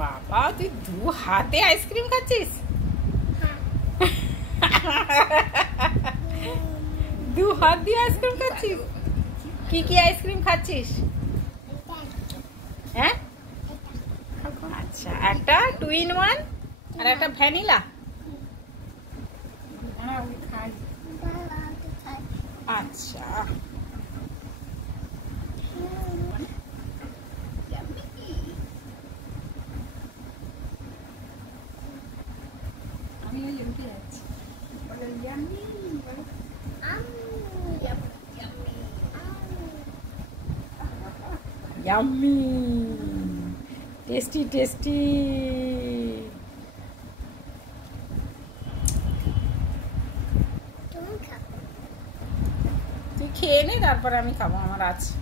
বাবা তুই 2 হাতে আইসক্রিম খাচ্ছিস? 2 হাত দিয়ে আইসক্রিম খাচ্ছিস? কি কি আইসক্রিম খাচ্ছিস? হ্যাঁ, আচ্ছা, একটা 2 in 1 আর একটা ভ্যানিলা। আচ্ছা, আমি ওই উঠে যাচ্ছি, বলে ইয়াম্মি, বলে ইয়াম্মি, টেস্টি টেস্টি। তুই খেয়ে নে, তারপরে আমি খাবো, আমার আছে।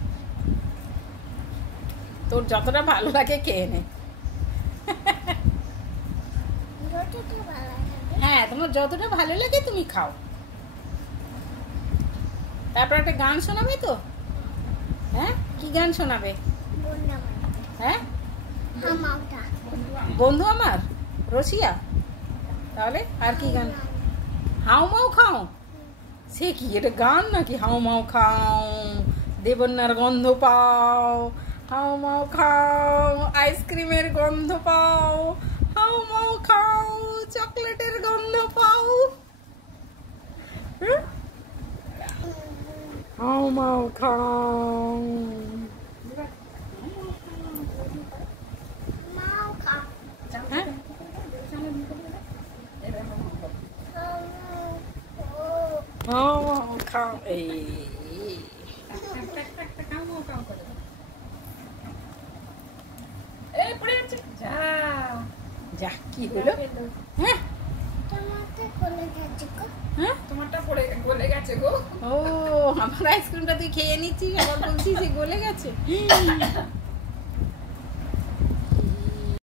তোর যতটা ভালো লাগে খেয়ে নে। হ্যাঁ, তোমার যতটা ভালো লাগে তুমি খাও। তারপর একটা গান শোনাবে তো? হ্যাঁ, কি গান শোনাবে? হ্যাঁ, বন্ধু আমার, রসিয়া। তাহলে আর কি গান? হাউ মাউ খাও। সে কি, এটা গান নাকি? হাউ মাউ খাও, দেবন্যার গন্ধ পাও, হাউ মাউ খাও, আইসক্রিমের গন্ধ পাও, হাউ মাউ খাও, চকলেটের গন্ধ পাও। হাউ মাউ খাও। হ্যাঁ, হাউ মাউ খাও। এই যা, কি হলো? হ্যাঁ, তোমারটা পড়ে গলে গেছে গো। ও, আমার আইসক্রিমটা তুই খেয়ে নিচ্ছিস, আবার বলছিস গলে গেছে।